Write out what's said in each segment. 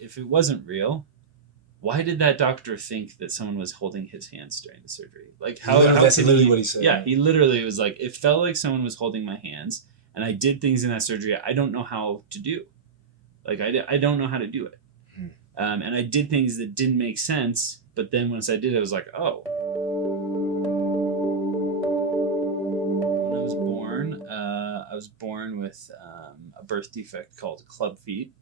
if it wasn't real, why did that doctor think that someone was holding his hands during the surgery? Like how that's literally what he said. Yeah, he literally was like, it felt like someone was holding my hands, and I did things in that surgery I don't know how to do. Like I don't know how to do it. And I did things that didn't make sense, but then once I did it, I was like, oh. When I was born with a birth defect called club feet.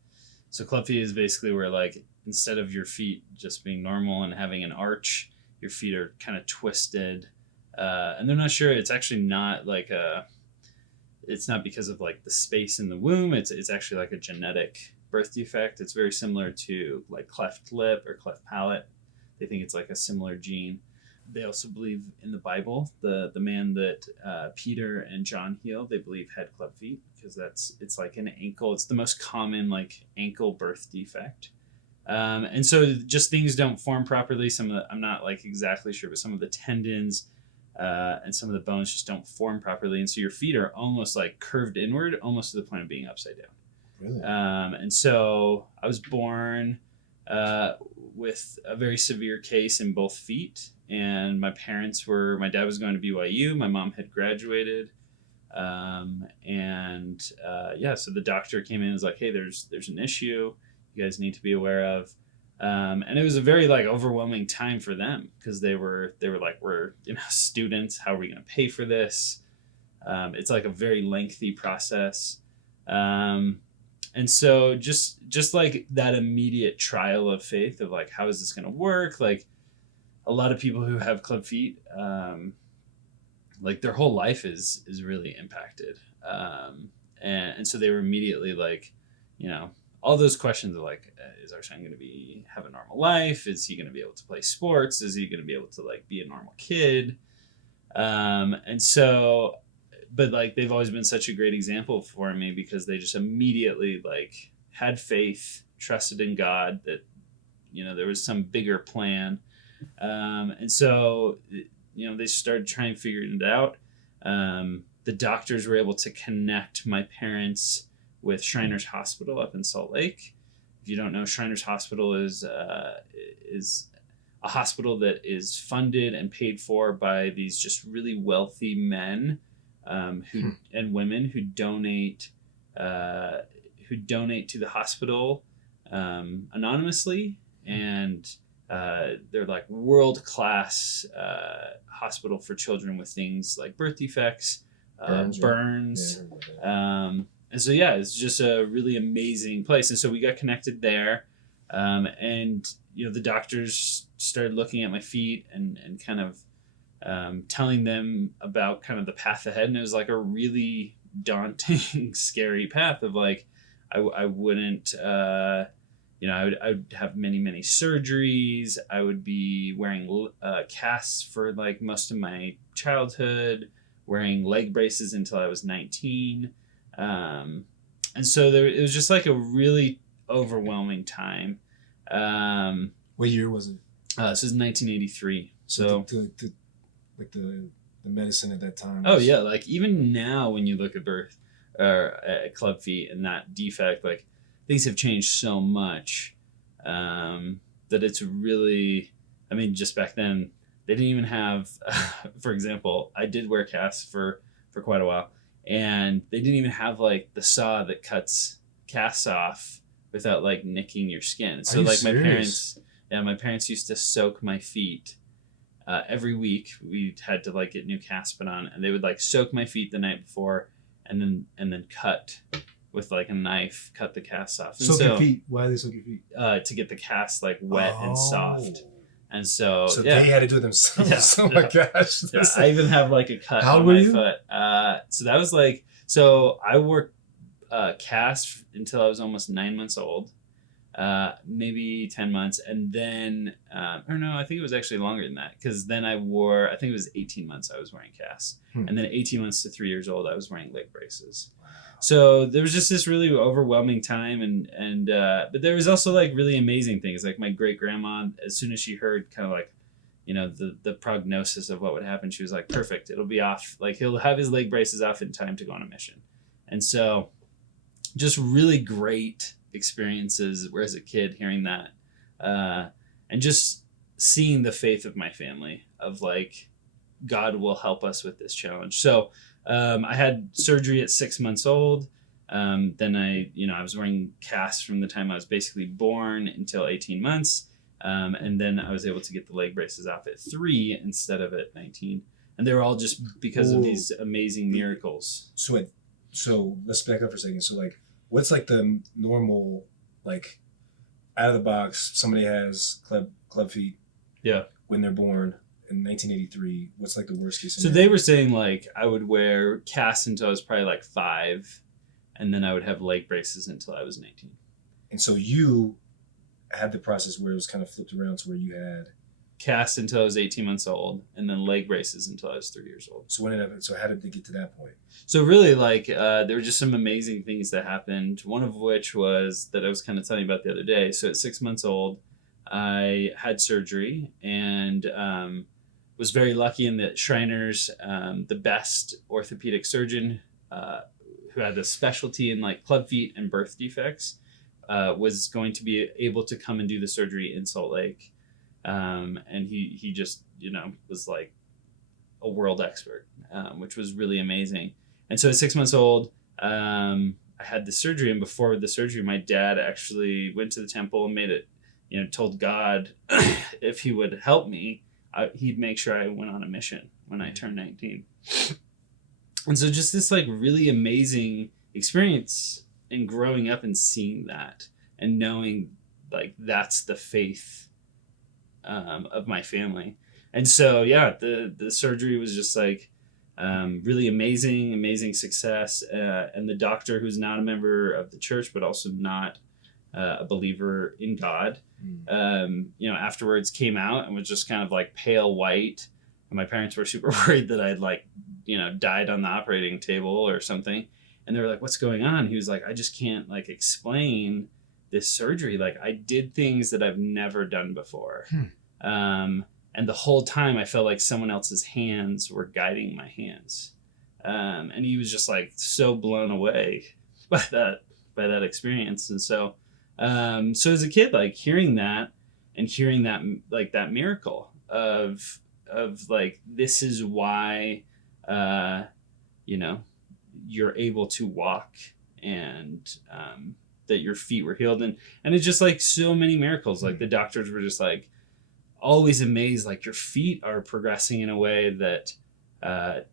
So club feet is basically where, like, instead of your feet just being normal and having an arch, your feet are kind of twisted. And they're not sure. It's actually not like it's not because of like the space in the womb. It's actually like a genetic birth defect. It's very similar to like cleft lip or cleft palate. They think it's like a similar gene. They also believe in the Bible, the man that Peter and John healed, they believe had club feet, because it's like an ankle. It's the most common like ankle birth defect. And so just things don't form properly. I'm not like exactly sure, but some of the tendons and some of the bones just don't form properly. And so your feet are almost like curved inward, almost to the point of being upside down. Really? And so I was born with a very severe case in both feet. And my dad was going to BYU. My mom had graduated. So the doctor came in and was like, hey, there's an issue you guys need to be aware of. And it was a very like overwhelming time for them, because they were like, we're students. How are we going to pay for this? It's like a very lengthy process. And so just like that immediate trial of faith of like, how is this going to work? Like a lot of people who have club feet, like their whole life is really impacted. And so they were immediately like, all those questions of like, is our son going to have a normal life? Is he going to be able to play sports? Is he going to be able to like be a normal kid? And so, but like, they've always been such a great example for me, because they just immediately like had faith, trusted in God that, there was some bigger plan. And so, they started trying to figure it out. The doctors were able to connect my parents with Shriners Hospital up in Salt Lake. If you don't know, Shriners Hospital is a hospital that is funded and paid for by these just really wealthy men and women who donate to the hospital anonymously, and they're like world-class hospital for children with things like birth defects, burns. And so, it's just a really amazing place. And so we got connected there. And, the doctors started looking at my feet and kind of telling them about kind of the path ahead. And it was like a really daunting, scary path of like, I wouldn't, I would have many, many surgeries. I would be wearing casts for like most of my childhood, wearing leg braces until I was 19. And so it was just like a really overwhelming time. What year was it? This is 1983. So the medicine at that time. Oh yeah. Like even now when you look at birth or at club feet and that defect, like things have changed so much, that it's really, just back then they didn't even have, for example, I did wear casts for quite a while. And they didn't even have like the saw that cuts casts off without like nicking your skin. So like serious? my parents used to soak my feet every week. We had to like get new casts put on, and they would like soak my feet the night before, and then cut with like a knife, cut the casts off. Soak your feet. Why do they soak your feet? To get the cast like wet and soft. And so they had to do it themselves. Oh my gosh. Yeah, I even have like a cut on my foot. So that was like, so I wore cast until I was almost 9 months old, maybe 10 months. And then, or no, I think it was actually longer than that. Because then I think it was 18 months I was wearing casts. And then 18 months to 3 years old, I was wearing leg braces. Wow. So there was just this really overwhelming time. But there was also like really amazing things. Like my great grandma, as soon as she heard kind of like, the prognosis of what would happen, she was like, perfect, it'll be off. Like he'll have his leg braces off in time to go on a mission. And so just really great experiences where as a kid hearing that, and just seeing the faith of my family of like, God will help us with this challenge. So I had surgery at 6 months old. Then I was wearing casts from the time I was basically born until 18 months. And then I was able to get the leg braces off at 3 instead of at 19. And they were all just because of these amazing miracles. So let's back up for a second. So like, what's like the normal, like out of the box, somebody has club feet when they're born in 1983. What's like the worst case scenario? So they were saying like I would wear casts until I was probably like 5, and then I would have leg braces until I was 19. And so you had the process where it was kind of flipped around to where you had cast until I was 18 months old, and then leg braces until I was 3 years old. So how did they get to that point? So really, like, there were just some amazing things that happened. One of which was that I was kind of telling you about the other day. So at 6 months old, I had surgery and was very lucky in that Shriners, the best orthopedic surgeon who had a specialty in like club feet and birth defects, was going to be able to come and do the surgery in Salt Lake. And he just, was like a world expert, which was really amazing. And so at 6 months old, I had the surgery. And before the surgery, my dad actually went to the temple and made it, told God if he would help me, he'd make sure I went on a mission when I turned 19. And so just this like really amazing experience in growing up and seeing that and knowing like that's the faith of my family. And so the surgery was just like really amazing success, and the doctor, who's not a member of the church but also not a believer in God, afterwards came out and was just kind of like pale white, and my parents were super worried that I'd like died on the operating table or something. And they were like, what's going on? He was like, I just can't like explain this surgery. Like I did things that I've never done before. And the whole time I felt like someone else's hands were guiding my hands. And he was just like so blown away by that experience. And so as a kid, like hearing that like that miracle of like, this is why, you're able to walk, and that your feet were healed. And it's just like so many miracles. Like the doctors were just like always amazed, like your feet are progressing in a way that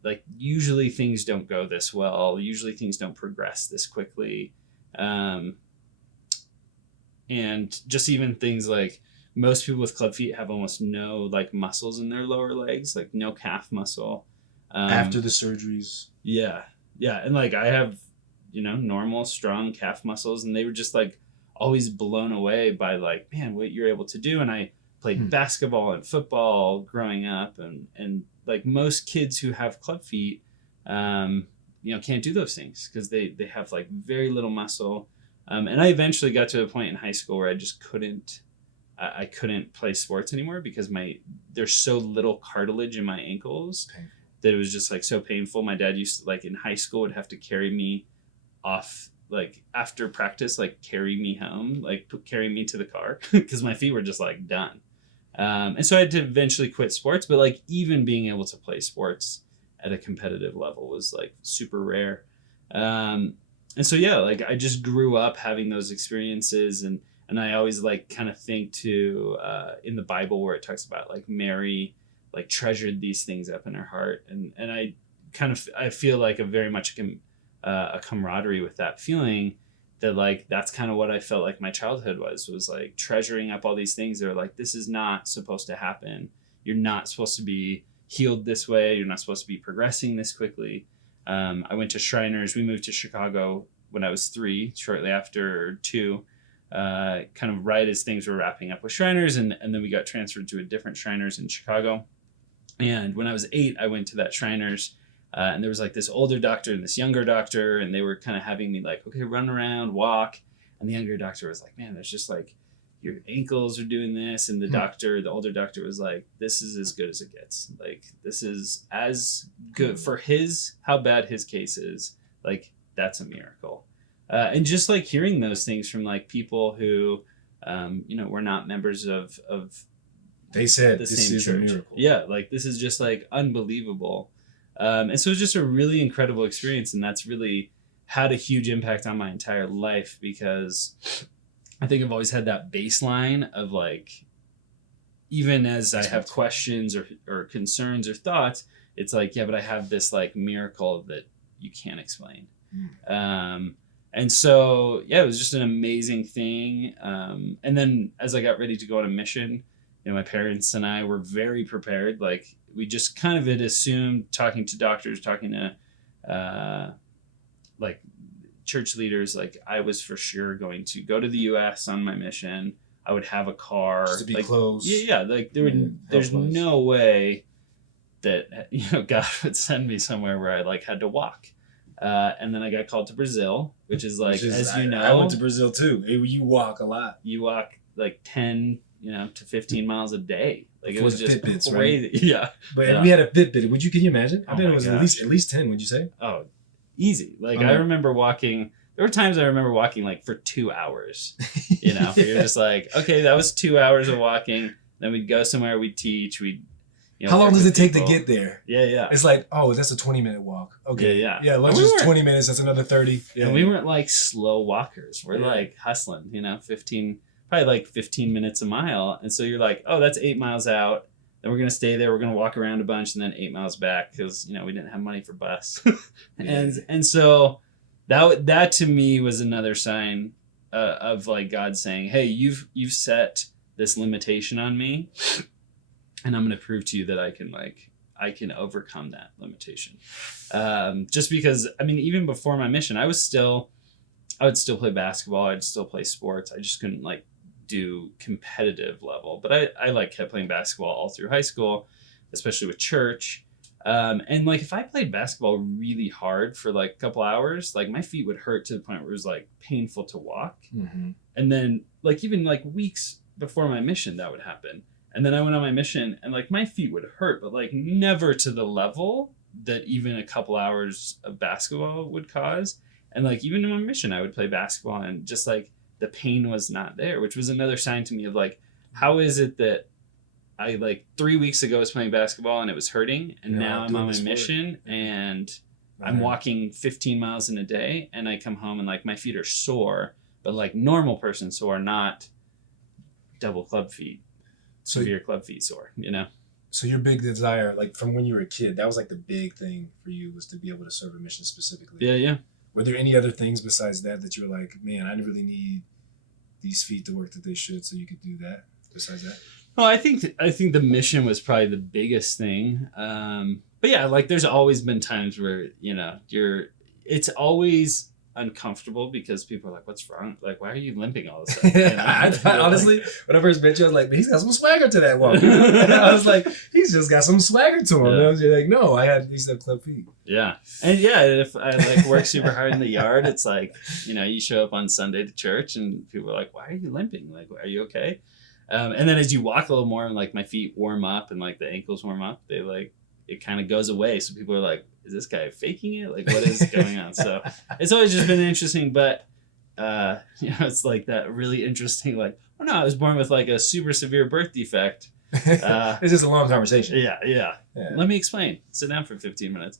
like usually things don't go this well. Usually things don't progress this quickly. And just even things like most people with club feet have almost no like muscles in their lower legs, like no calf muscle. After the surgeries. Yeah. And like I have, normal, strong calf muscles, and they were just like always blown away by like, man, what you're able to do. And I played basketball and football growing up, and like most kids who have club feet, can't do those things because they have like very little muscle. And I eventually got to a point in high school where I just couldn't play sports anymore because there's so little cartilage in my ankles that it was just like so painful. My dad used to, like in high school, would have to carry me off, like after practice, like carry me home, like carry me to the car because my feet were just like done. And so I had to eventually quit sports, but like even being able to play sports at a competitive level was like super rare. And so, like I just grew up having those experiences, and I always like kind of think to, in the Bible where it talks about like Mary, like treasured these things up in her heart. And I feel like a very much a camaraderie with that feeling, that like, that's kind of what I felt like my childhood was like treasuring up all these things that are like, this is not supposed to happen. You're not supposed to be healed this way. You're not supposed to be progressing this quickly. I went to Shriners. We moved to Chicago when I was 3, shortly after 2, kind of right as things were wrapping up with Shriners. And then we got transferred to a different Shriners in Chicago. And when I was 8, I went to that Shriners, and there was like this older doctor and this younger doctor, and they were kind of having me like, okay, run around, walk. And the younger doctor was like, man, there's just like, your ankles are doing this. And the older doctor was like, this is as good as it gets. Like, this is as good for how bad his case is. Like, that's a miracle. And just like hearing those things from like people who, were not members of they said the this same is church. a miracle. Yeah, like this is just like unbelievable. And so it's just a really incredible experience, and that's really had a huge impact on my entire life, because I think I've always had that baseline of like, even as I have questions or concerns or thoughts, it's like, yeah, but I have this like miracle that you can't explain. And so, yeah, it was just an amazing thing. And then as I got ready to go on a mission, my parents and I were very prepared. Like, we just kind of had assumed, talking to doctors, talking to like church leaders, like I was for sure going to go to the U.S. on my mission. I would have a car. Just to be like, close. Yeah, like there's no way that God would send me somewhere where I like had to walk. And then I got called to Brazil, which is like, I went to Brazil too. You walk a lot. You walk like 10, to 15 miles a day. Like, it was just Fitbits, crazy. Right? Yeah. But we had a Fitbit. Can you imagine? I bet it was gosh. at least 10, would you say? Oh, easy. Like, I remember walking. There were times I remember walking like for 2 hours, where you're just like, okay, that was 2 hours of walking. Then we'd go somewhere, we'd teach, how long does it take to get there? Yeah. It's like, oh, that's a 20-minute walk. Okay. Yeah, lunch is 20 minutes. That's another 30. Yeah. And we weren't like slow walkers. We're like hustling, 15 minutes a mile. And so you're like, oh, that's 8 miles out. Then we're going to stay there. We're going to walk around a bunch and then 8 miles back because, we didn't have money for bus. And so that to me was another sign of like God saying, hey, you've set this limitation on me. And I'm going to prove to you that I can overcome that limitation. Just because, even before my mission, I would still play basketball. I'd still play sports. I just couldn't like do competitive level. But I kept playing basketball all through high school, especially with church. And like, if I played basketball really hard for like a couple hours, like my feet would hurt to the point where it was like painful to walk. Mm-hmm. And then like, even like weeks before my mission, that would happen. And then I went on my mission and like my feet would hurt, but like never to the level that even a couple hours of basketball would cause. And like, even in my mission, I would play basketball and just like the pain was not there, which was another sign to me of like, how is it that I like 3 weeks ago was playing basketball and it was hurting. And now I'm on my mission and I'm walking 15 miles in a day and I come home and like my feet are sore, but like normal person sore, not double club feet. Severe club feet sore, So your big desire, like from when you were a kid, that was like the big thing for you, was to be able to serve a mission specifically. Yeah. Were there any other things besides that you were like, man, I really need these feet to work that they should, so you could do that besides that? Well, I think the mission was probably the biggest thing. But yeah, like there's always been times where, it's always uncomfortable because people are like, what's wrong? Like, why are you limping all of a sudden? I thought, honestly, when I first met you, I was like, man, he's got some swagger to that walk. I was like, he's just got some swagger to him. Yeah. And I was like, no, I used to have club feet. Yeah. And yeah, if I like work super hard in the yard, it's like, you show up on Sunday to church and people are like, why are you limping? Like, are you okay? And then as you walk a little more and like my feet warm up and like the ankles warm up, they like, it kind of goes away. So people are like, is this guy faking it? Like, what is going on? So it's always just been interesting, but, it's like that really interesting, like, oh no, I was born with like a super severe birth defect. It's just a long conversation. Yeah. Let me explain. Sit down for 15 minutes.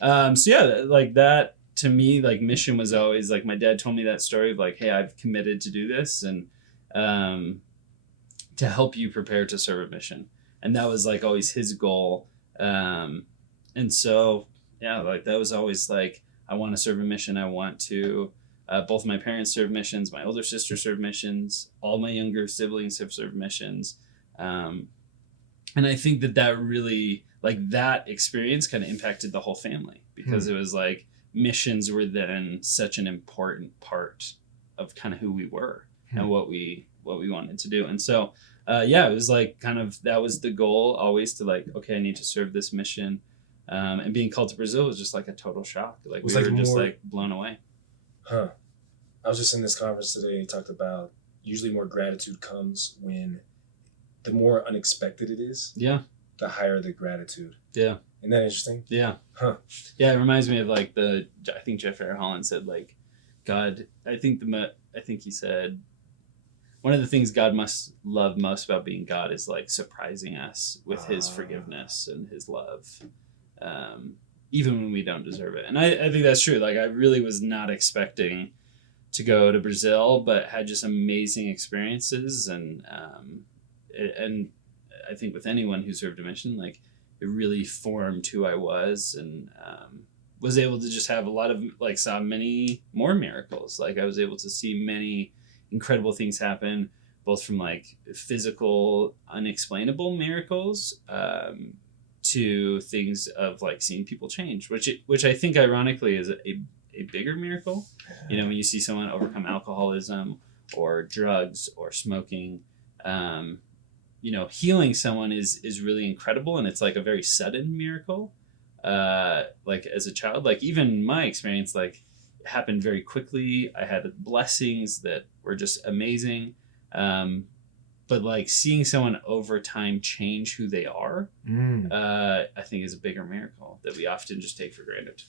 So yeah, like that to me, like mission was always like, my dad told me that story of like, hey, I've committed to do this and to help you prepare to serve a mission. And that was like always his goal. And so, yeah, like that was always like, I want to serve a mission. I want to, both my parents serve missions. My older sister served missions. All my younger siblings have served missions. And I think that really, like that experience kind of impacted the whole family because it was like missions were then such an important part of kind of who we were and what we wanted to do. And so, it was like kind of, that was the goal always to like, okay, I need to serve this mission. And being called to Brazil was just like a total shock. Like we were just like blown away. Huh. I was just in this conference today and talked about usually more gratitude comes when the more unexpected it is. Yeah. The higher the gratitude. Yeah. Isn't that interesting? Yeah. Huh. Yeah. It reminds me of like I think Jeff Holland said like, God, I think he said one of the things God must love most about being God is like surprising us with his forgiveness and his love, even when we don't deserve it. And I think that's true. Like I really was not expecting to go to Brazil, but had just amazing experiences. And I think with anyone who served a mission, like it really formed who I was, and was able to just have a lot of like saw many more miracles. Like I was able to see many incredible things happen, both from like physical unexplainable miracles to things of like seeing people change, which I think ironically is a bigger miracle. You know, when you see someone overcome alcoholism or drugs or smoking, you know, healing someone is really incredible, and it's like a very sudden miracle. Like as a child, like even my experience, like it happened very quickly. I had blessings that were just amazing. But like seeing someone over time change who they are, I think is a bigger miracle that we often just take for granted.